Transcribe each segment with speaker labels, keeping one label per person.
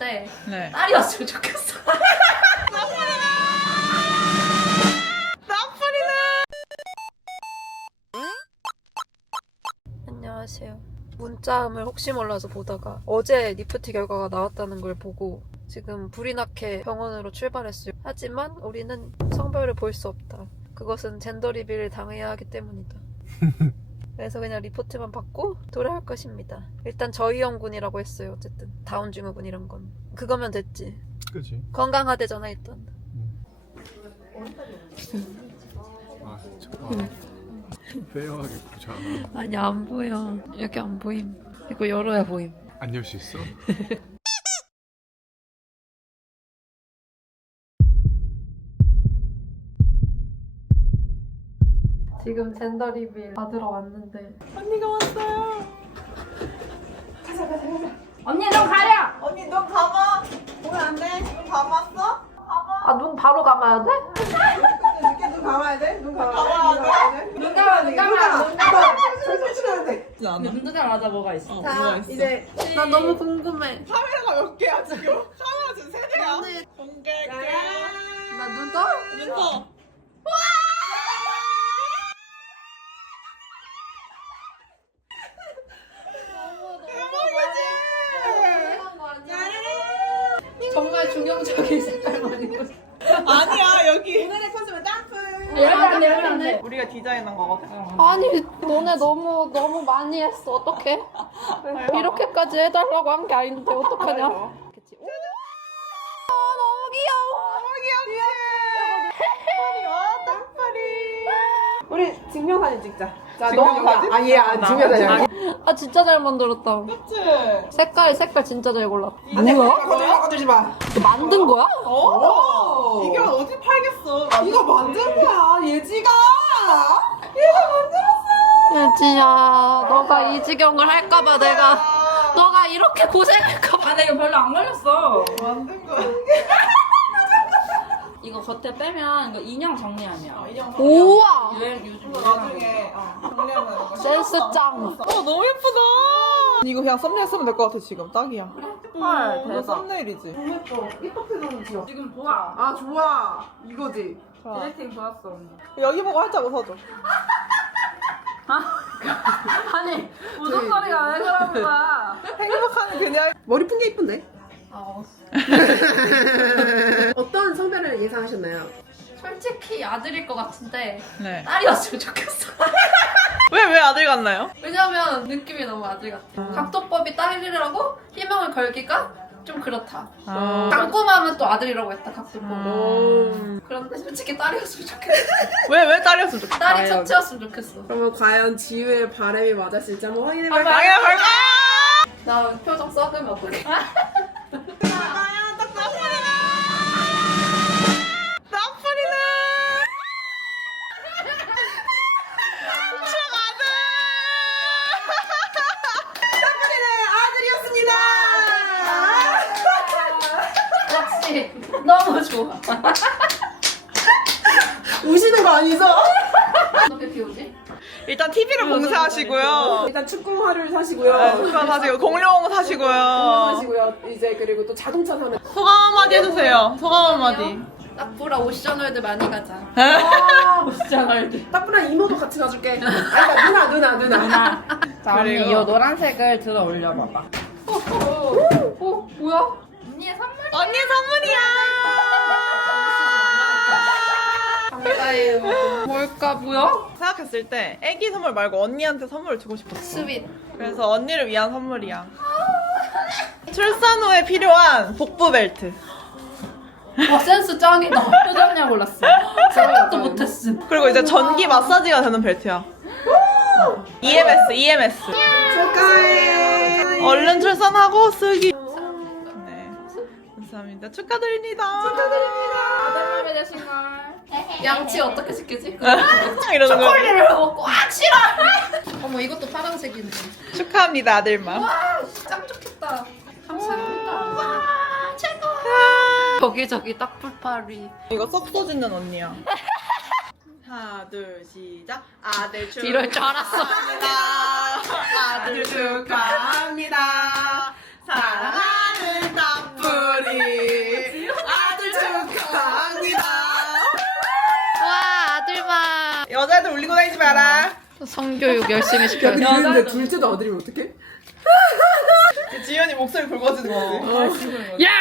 Speaker 1: 싶은데
Speaker 2: 네.
Speaker 1: 딸이었으면 좋겠어. 안녕하세요. 문자음을 혹시 몰라서 보다가 어제 니프티 결과가 나왔다는 걸 보고 지금 불이 나게 병원으로 출발했어요. 하지만 우리는 성별을 볼 수 없다. 그것은 젠더 리빌을 당해야 하기 때문이다. 그래서 그냥 리포트만 받고 돌아올 것입니다. 일단 저위험군이라고 했어요. 어쨌든 다운 증후군 이런 건 그거면 됐지.
Speaker 3: 그치.
Speaker 1: 건강하대잖아 일단.
Speaker 3: 아 진짜. 페어하게 보자.
Speaker 1: 아니 안 보여. 여기 안 보임. 이거 열어야 보임.
Speaker 3: 안 열 수 있어?
Speaker 1: 지금 젠더 리빌 받으러 왔는데
Speaker 2: 언니가 왔어요.
Speaker 4: 언니 너 가려!
Speaker 2: 언니 너 감아. 보면 안 돼. 눈 감았어?
Speaker 1: 아 눈 바로 감아야 돼?
Speaker 2: 늦게 눈 감아야 돼? 눈 감아야 돼?
Speaker 4: 눈 감아 눈 감아 눈 감아
Speaker 2: 절대 치면 안 돼.
Speaker 4: 눈 뜨자마자 뭐가 있어?
Speaker 2: 자 이제
Speaker 1: 나 너무 궁금해.
Speaker 2: 카메라가 몇 개야 지금? 카메라 지금 3대야.
Speaker 1: 오늘
Speaker 2: 공개할게.
Speaker 1: 나 눈 떠?
Speaker 2: 눈 떠.
Speaker 1: 정말 중형적인 색깔만 입고 있어.
Speaker 2: 아니야 여기. 오늘의 컨셉은 땅풀.
Speaker 4: 열면 안 돼.
Speaker 2: 우리가 디자인한 거거든.
Speaker 1: 아니 너네 너무 많이 했어. 어떡해? 이렇게까지 해달라고 한 게 아닌데 어떡하냐? 그치? 오! 아, 너무 귀여워.
Speaker 2: 땅풀이 와 땅풀이.
Speaker 5: 우리 증명사진 찍자. 자,
Speaker 2: 증명사진?
Speaker 5: 아얘안 증명사진.
Speaker 1: 아 진짜 잘 만들었다.
Speaker 2: 그치?
Speaker 1: 색깔 진짜 잘 골랐다.
Speaker 5: 거들지 마.
Speaker 1: 만든 거야?
Speaker 2: 오! 이게 어디 팔겠어?
Speaker 5: 이거 만든 거야, 예지가.
Speaker 1: 예지야, 너가 이 지경을 할까봐 너가 이렇게 고생할까봐.
Speaker 4: 아 나 이거 별로 안 걸렸어.
Speaker 2: 만든 거야.
Speaker 4: 이거 겉에 빼면 이거 인형 정리함이야.
Speaker 1: 우와!
Speaker 4: 요즘
Speaker 2: 나중에 정리하면 되는 거.
Speaker 1: 센스 짱.
Speaker 2: 너무 예쁘다. 이거 그냥 썸네일 쓰면 될 것 같아 지금 딱이야.
Speaker 4: 헐,
Speaker 2: 이거
Speaker 4: 대박.
Speaker 2: 썸네일이지.
Speaker 5: 너무 예뻐. 예쁘게 지어.
Speaker 4: 지금 보아.
Speaker 5: 아, 좋아. 이거지.
Speaker 2: 자,
Speaker 4: 디렉팅 좋았어 언니.
Speaker 2: 여기 보고 활짝 웃어줘.
Speaker 4: 아니 웃음소리가 왜 그러는 거야?
Speaker 2: 행복한 그녀의
Speaker 5: 머리 푼 게 이쁜데?
Speaker 1: 어,
Speaker 5: 어떤 성별을 예상하셨나요?
Speaker 1: 솔직히 아들일 것 같은데
Speaker 2: 네.
Speaker 1: 딸이었으면 좋겠어.
Speaker 2: 왜 아들 같나요?
Speaker 1: 왜냐면 느낌이 너무 아들 같아. 각도법이 딸이라고 희망을 걸기가 좀 그렇다. 깜꼼하면 또 아들이라고 했다 각도법. 그런데 솔직히 딸이었으면 좋겠어.
Speaker 2: 왜 딸이었으면 좋겠다.
Speaker 1: 딸이 첫째였으면 좋겠어.
Speaker 5: 그러면 과연 지우의 바람이 맞았을지 한번 확인해볼까요?
Speaker 2: 당연히 걸까?
Speaker 1: 나 표정 썩으면 어떡해. 역시 너무 좋아.
Speaker 5: 우시는 거 아니죠?
Speaker 1: 어떻게 비우지?
Speaker 2: 일단 TV를 봉쇄하시고요.
Speaker 5: 일단 축구화를 사시고요.
Speaker 2: 그거 사시고 공룡 사시고요.
Speaker 5: 사시고요. 이제 그리고 또 자동차 사면
Speaker 2: 소감 한마디 해주세요. 소감 한마디.
Speaker 1: 딱보라 오션월드 많이 가자.
Speaker 5: 따분한 이모도 같이 가줄게. 아니, 그러니까 누나.
Speaker 4: 자 언니
Speaker 2: 그리고-
Speaker 4: 이 노란색을 들어 올려봐봐.
Speaker 1: 뭐야? 언니의 선물?
Speaker 2: 언니 선물이야.
Speaker 1: 감사해요. 뭘까 뭐야?
Speaker 2: 생각했을 때 애기 선물 말고 언니한테 선물을 주고 싶었어.
Speaker 1: 스윗.
Speaker 2: 그래서 언니를 위한 선물이야. 출산 후에 필요한 복부 벨트.
Speaker 1: 와 센스 짱이다. 표정량 골랐어. 생각도 못했음.
Speaker 2: 그리고 이제 전기 마사지가 되는 벨트야. EMS.
Speaker 5: 축하해.
Speaker 2: 얼른 출산하고 쓰기. 네. 감사합니다. 축하드립니다.
Speaker 1: 아들맘이 되신 걸. 양치 어떻게 시키지?
Speaker 2: 이러는 거.
Speaker 1: 초콜릿을 먹고 싫어. 어머 이것도 파란색이네.
Speaker 2: 축하합니다, 아들맘.
Speaker 1: 짱 좋겠다. 감사합니다. 와 최고. 여기저기 딱풀파리.
Speaker 2: 이거 썩 쏘짓는 언니야. 하나, 둘, 시작. 아들 축하합니다.
Speaker 1: 이럴 줄 알았어.
Speaker 2: 아들 축하합니다. 사랑하는 따풀. 들고 다니지 마라.
Speaker 1: 성교육 열심히
Speaker 5: 야
Speaker 1: 시켜야 돼.
Speaker 5: 근데 근데 둘째도 아들이면 어떡해?
Speaker 2: 지연이 목소리 굵어지는 거지.
Speaker 4: 야!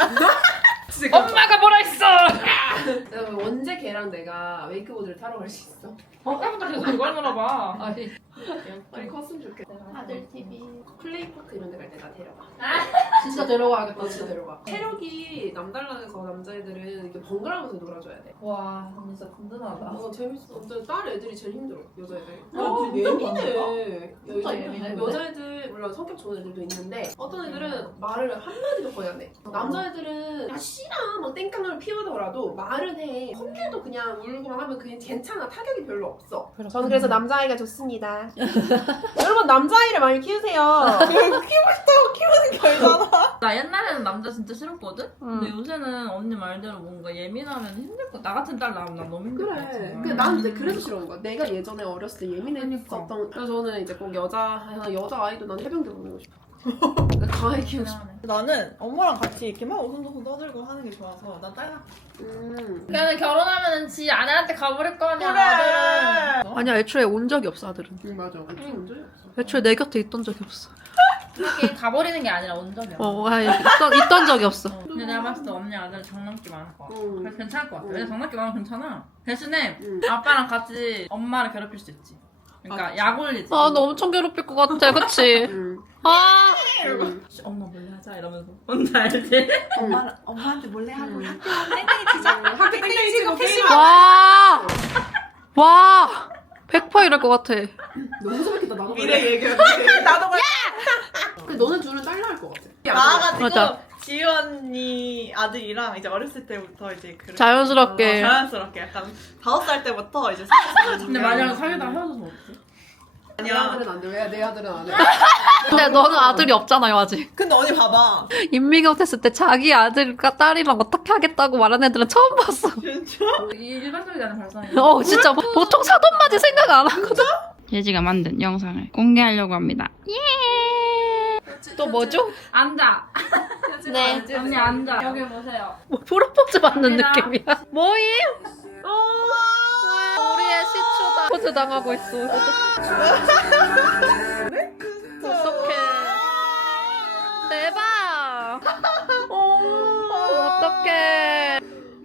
Speaker 4: 엄마가 뭐라 했어!
Speaker 5: 언제 걔랑 내가 웨이크보드를 타러 갈 수 있어?
Speaker 4: 아까부터 계속 이걸 물어봐.
Speaker 1: 아니,
Speaker 5: 빨리 컸으면 좋겠다.
Speaker 1: 아들 TV.
Speaker 5: 플레이파크 이런 데 갈 때 나 데려가.
Speaker 1: 진짜 데려가야겠다.
Speaker 5: 나 진짜 데려가. 체력이 남달라서 남자애들은 이렇게 번갈아가면서 놀아줘야 돼.
Speaker 1: 와, 진짜 든든하다.
Speaker 5: 재밌어. 근데 딸 애들이 제일 힘들어. 여자애들.
Speaker 1: 진짜
Speaker 5: 예민해.
Speaker 1: 진짜 예민해.
Speaker 5: 여자애들 물론 성격 좋은 애들도 있는데 어떤 애들은 말을 한마디도 거의 안 해. 남자애들은 야 씨랑 막 땡깡을 피우더라도 말은 해. 컴퓨도 그냥 울고만 하면 그냥 괜찮아. 타격이 별로 없어. 저는 그래서 남자아이가 좋습니다. 여러분 남자아이를 많이 키우세요.
Speaker 2: 키우는 게 알잖아.
Speaker 4: 나 옛날에는 남자 진짜 싫었거든?
Speaker 1: 응.
Speaker 4: 근데 요새는 언니 말대로 뭔가 예민하면 힘들 거. 나 같은 딸 나오면 나 너무 힘들 것 같아.
Speaker 5: 그래. 난 이제 그래서 싫어하는 거야. 내가 예전에 어렸을 때 예민했었던. 그래서 저는 이제 꼭 여자 아이도 난 해병대 보내고 싶어. 강하게 키우고 싶어.
Speaker 2: 나는 엄마랑 같이 이렇게 막 오손도손 떠들고 하는 게 좋아서 난 딸랑.
Speaker 4: 그냥 결혼하면은 지 아내한테 가버릴 거 아니야, 아들은.
Speaker 1: 아니야, 애초에 온 적이 없어, 아들은.
Speaker 5: 맞아. 문제이 없어.
Speaker 1: 애초에 내 곁에 있던 적이 없어.
Speaker 4: 이게 가버리는 게 아니라 온 적이야.
Speaker 1: 있던 적이 없어.
Speaker 4: 근데 내가 봤을 때 언니 아들 장난기 많을 것 같아. 그래서 괜찮을 것 같아.
Speaker 5: 응.
Speaker 4: 왜냐면 장난기 많으면 괜찮아. 대신에
Speaker 5: 응.
Speaker 4: 아빠랑 같이 엄마를 괴롭힐 수 있지. 그러니까 약 올리지.
Speaker 1: 아, 너 엄청 괴롭힐 것 같아, 그치? 아,
Speaker 4: 엄마 몰래 하자 이러면서. 뭔지 알지?
Speaker 2: 엄마한테 몰래 하고
Speaker 5: 학교 땡땡이 치고 패시브.
Speaker 1: 와, 100% 이럴 것 같아.
Speaker 5: 너무 소박했다. 나도
Speaker 2: 미래
Speaker 5: 그래.
Speaker 2: 얘기하는데 나도 그래.
Speaker 5: 근데 너는 둘은 딸랑 할것 같아.
Speaker 2: 나와가지고
Speaker 1: 맞아.
Speaker 2: 지유 언니 아들이랑 이제 어렸을 때부터 이제 그렇게
Speaker 1: 자연스럽게.
Speaker 2: 자연스럽게 약간 5살 때부터 이제
Speaker 4: 근데 만약에 사귀다가 헤어져서 어떡해?
Speaker 5: 내 아들은 안 돼. 왜 내 아들은 안 해?
Speaker 1: 근데 너는 아들이 없잖아요, 아직.
Speaker 2: 근데 언니 봐봐.
Speaker 1: 인밍아웃 했을 때 자기 아들과 딸이랑 어떻게 하겠다고 말하는 애들은 처음 봤어.
Speaker 2: 진짜?
Speaker 4: 일반적이지 않은 발상이.
Speaker 1: 진짜 보통 사돈맞이 생각 안 하거든.
Speaker 6: 예지가 만든 영상을 공개하려고 합니다.
Speaker 1: 또 뭐죠?
Speaker 4: 앉아.
Speaker 1: 네.
Speaker 4: 언니 앉아. 여기 보세요.
Speaker 1: 뭐 프로포즈 받는
Speaker 4: 얘들아.
Speaker 1: 느낌이야. 뭐임? 우리의 시초다. 포즈 당하고 있어. 어떡해. 대박. 어떡해.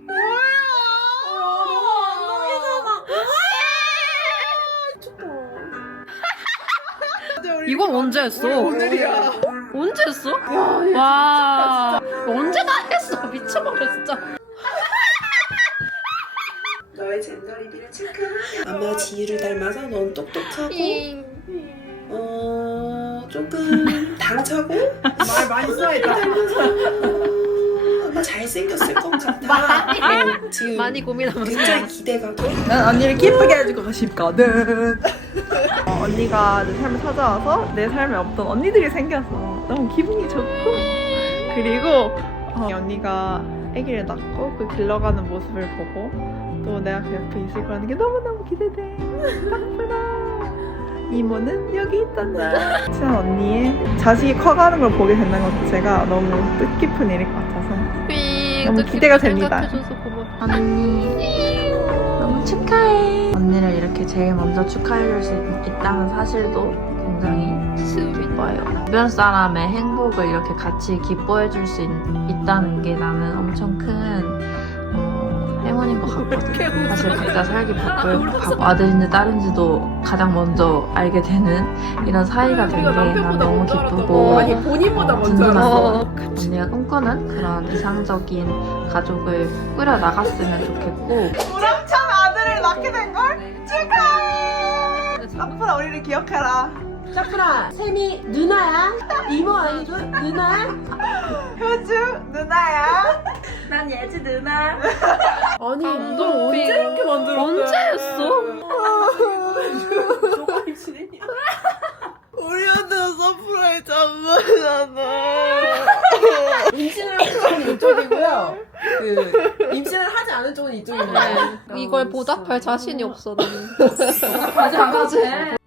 Speaker 1: 이건 언제 했어?
Speaker 2: 오늘이야.
Speaker 1: 언제 했어? 와, 언제 다 했어? 미쳐버려 진짜.
Speaker 7: 너의 젠더 리비를 체크하면 아마 지유를 닮아서 넌 똑똑하고 조금 당차고
Speaker 5: 말 많이 써야겠다.
Speaker 7: 아마 잘생겼을 것 같아. 지금
Speaker 1: 많이 고민하면서.
Speaker 7: 굉장히 기대가 돼.
Speaker 2: 난 언니를 기쁘게 해주고 싶거든. 언니가 내 삶에 찾아와서 내 삶에 없던 언니들이 생겨서 너무 기분이 좋고 그리고 언니가 아기를 낳고 그 길러가는 모습을 보고 또 내가 그 옆에 있을 거라는 게 너무너무 기대돼. 예쁘다. 이모는 여기 있단다. 친한 언니의 자식이 커가는 걸 보게 된다는 것 자체가 너무 뜻깊은 일일 것 같아서 너무 기대가 됩니다.
Speaker 6: 언니 너무 축하해. 언니를 이렇게 제일 먼저 축하해줄 수 있다는 사실도 굉장히 기뻐요. 주변 사람의 행복을 이렇게 같이 기뻐해줄 수 있다는 게 나는 엄청 큰 행운인 것 같거든. 사실 각자 살기 바쁘고 아들인지 딸인지도 가장 먼저 알게 되는 이런 사이가 된 게 난 너무 기쁘고
Speaker 5: 아니 본인보다 먼저
Speaker 6: 든든하고
Speaker 5: 알았어.
Speaker 6: 언니가 꿈꾸는 그런 이상적인 가족을 꾸려 나갔으면 좋겠고
Speaker 2: 우렁찬 아들을 낳게 된 걸 축하해. 앞으로 우리를 기억해라.
Speaker 5: 샤프라 샘이 누나야. 이모 아니고 누나야.
Speaker 2: 효주 누나야. 난 예지 누나.
Speaker 5: 아니
Speaker 1: 너 언제 이렇게
Speaker 5: 만들었대?
Speaker 1: 언제 했어?
Speaker 5: 너가 임신했냐?
Speaker 2: 우리한테 서프라이즈 안 받잖아.
Speaker 5: 임신을 한 쪽은 이쪽이고요. 그 임신을 하지 않은 쪽은 이쪽입니다.
Speaker 1: 이걸 보답할 자신이 없어 나는.
Speaker 4: 가지 안 가지.